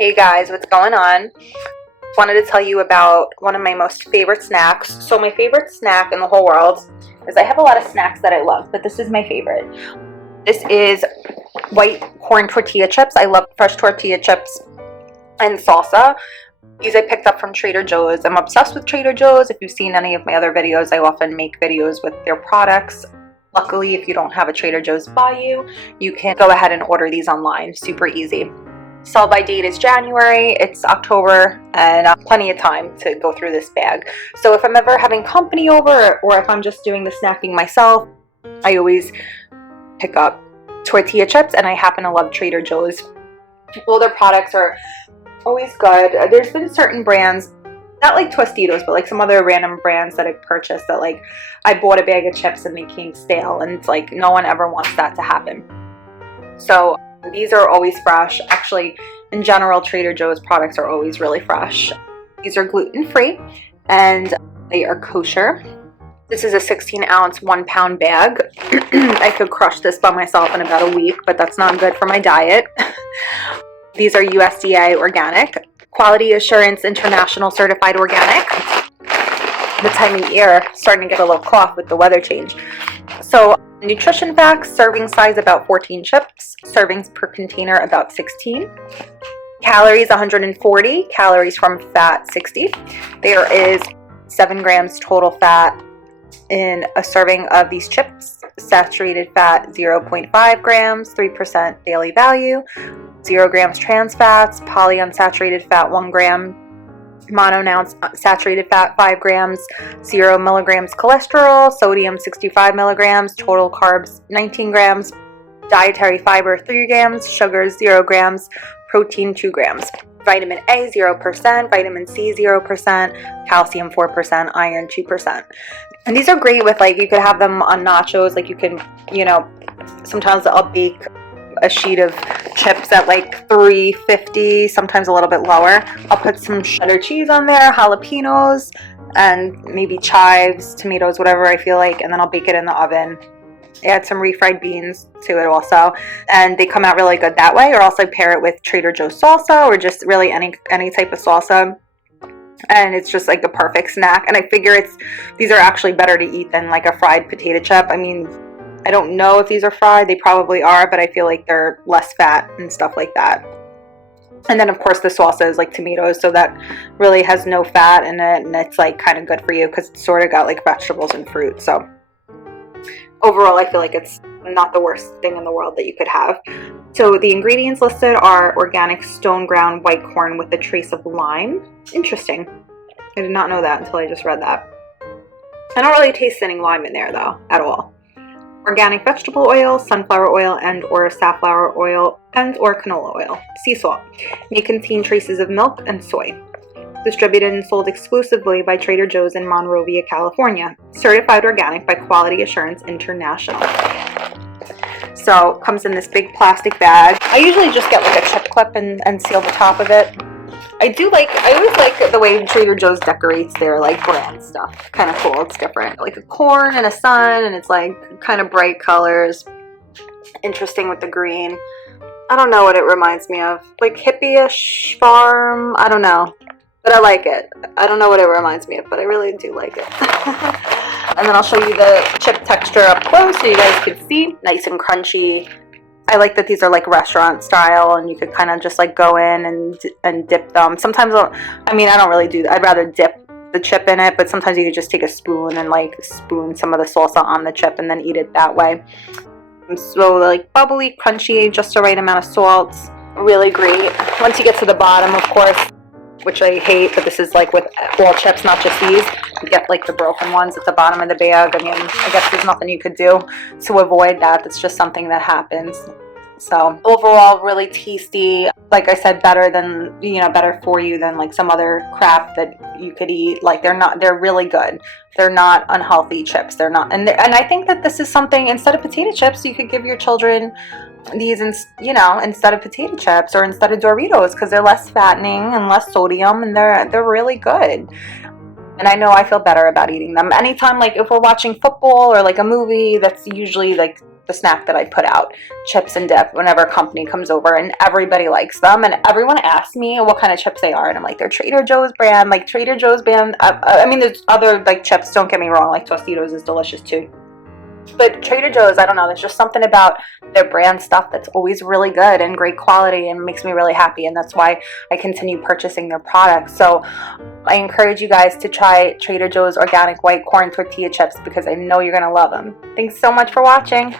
Hey guys, what's going on? Wanted to tell you about one of my most favorite snacks. So my favorite snack in the whole world is, I have a lot of snacks that I love, but this is my favorite. This is white corn tortilla chips. I love fresh tortilla chips and salsa. These I picked up from Trader Joe's. I'm obsessed with Trader Joe's. If you've seen any of my other videos, I often make videos with their products. Luckily, if you don't have a Trader Joe's by you, you can go ahead and order these online. Super easy. Sell by date is January. It's October, and plenty of time to go through this bag. So if I'm ever having company over, or if I'm just doing the snacking myself, I always pick up tortilla chips, and I happen to love Trader Joe's. All their products are always good. There's been certain brands, not like Tostitos, but like some other random brands that I've purchased that, like, I bought a bag of chips and they came stale, and it's like no one ever wants that to happen. So these are always fresh. Actually, in general, Trader Joe's products are always really fresh. These are gluten-free and they are kosher. This is a 16-ounce, 1-pound bag. I could crush this by myself in about a week, but that's not good for my diet. These are USDA organic, Quality Assurance International Certified Organic. The time of year, starting to get a little cough with the weather change. So nutrition facts: serving size about 14 chips, servings per container about 16, calories 140, calories from fat 60. There is 7 grams total fat in a serving of these chips. Saturated fat 0.5 grams, 3% daily value, 0 grams trans fats, polyunsaturated fat 1 gram, monounsaturated fat 5 grams, 0 milligrams cholesterol, sodium 65 milligrams, total carbs 19 grams, dietary fiber 3 grams, sugars 0 grams, protein 2 grams, vitamin A 0%, vitamin C 0%, calcium 4%, iron 2%. And these are great with, like, you could have them on nachos. Like, you can, you know, sometimes I'll bake a sheet of chips at like $3.50, sometimes a little bit lower. I'll put some cheddar cheese on there, jalapenos, and maybe chives, tomatoes, whatever I feel like, and then I'll bake it in the oven. Add some refried beans to it also, and they come out really good that way. Or also pair it with Trader Joe's salsa, or just really any type of salsa, and it's just like the perfect snack. And I figure these are actually better to eat than like a fried potato chip. I mean, I don't know if these are fried. They probably are, but I feel like they're less fat and stuff like that. And then, of course, the salsa is like tomatoes, so that really has no fat in it, and it's like kind of good for you because it's sort of got like vegetables and fruit. So overall, I feel like it's not the worst thing in the world that you could have. So the ingredients listed are organic stone ground white corn with a trace of lime. Interesting. I did not know that until I just read that. I don't really taste any lime in there though, at all. Organic vegetable oil, sunflower oil and or safflower oil and or canola oil. Sea salt. May contain traces of milk and soy. Distributed and sold exclusively by Trader Joe's in Monrovia, California. Certified organic by Quality Assurance International. So it comes in this big plastic bag. I usually just get like a chip clip and seal the top of it. I always like the way Trader Joe's decorates their like brand stuff. Kind of cool. It's different. Like a corn and a sun, and it's like kind of bright colors. Interesting with the green. I don't know what it reminds me of. Like hippie-ish farm. I don't know. But I like it. I don't know what it reminds me of, but I really do like it. And then I'll show you the chip texture up close so you guys can see. Nice and crunchy. I like that these are like restaurant style, and you could kind of just like go in and dip them. Sometimes, I mean, I don't really do that. I'd rather dip the chip in it, but sometimes you could just take a spoon and like spoon some of the salsa on the chip and then eat it that way. So like bubbly, crunchy, just the right amount of salt. Really great. Once you get to the bottom, of course, which I hate, but this is like with all chips, not just these. You get like the broken ones at the bottom of the bag. I mean, I guess there's nothing you could do to avoid that. That's just something that happens. So overall, really tasty. Like I said, better than, you know, better for you than like some other crap that you could eat. Like they're really good. They're not unhealthy chips. They're not, and I think that this is something, instead of potato chips, you could give your children these, you know, instead of potato chips or instead of Doritos, because they're less fattening and less sodium, and they're really good. And I know I feel better about eating them. Anytime, like if we're watching football or like a movie, that's usually like the snack that I put out, chips and dip, whenever a company comes over, and everybody likes them, and everyone asks me what kind of chips they are, and I'm like, they're Trader Joe's brand. Like Trader Joe's brand, I mean, there's other like chips, don't get me wrong, like Tostitos is delicious too, but Trader Joe's, I don't know, there's just something about their brand stuff that's always really good and great quality and makes me really happy, and that's why I continue purchasing their products. So I encourage you guys to try Trader Joe's organic white corn tortilla chips because I know you're going to love them. Thanks so much for watching.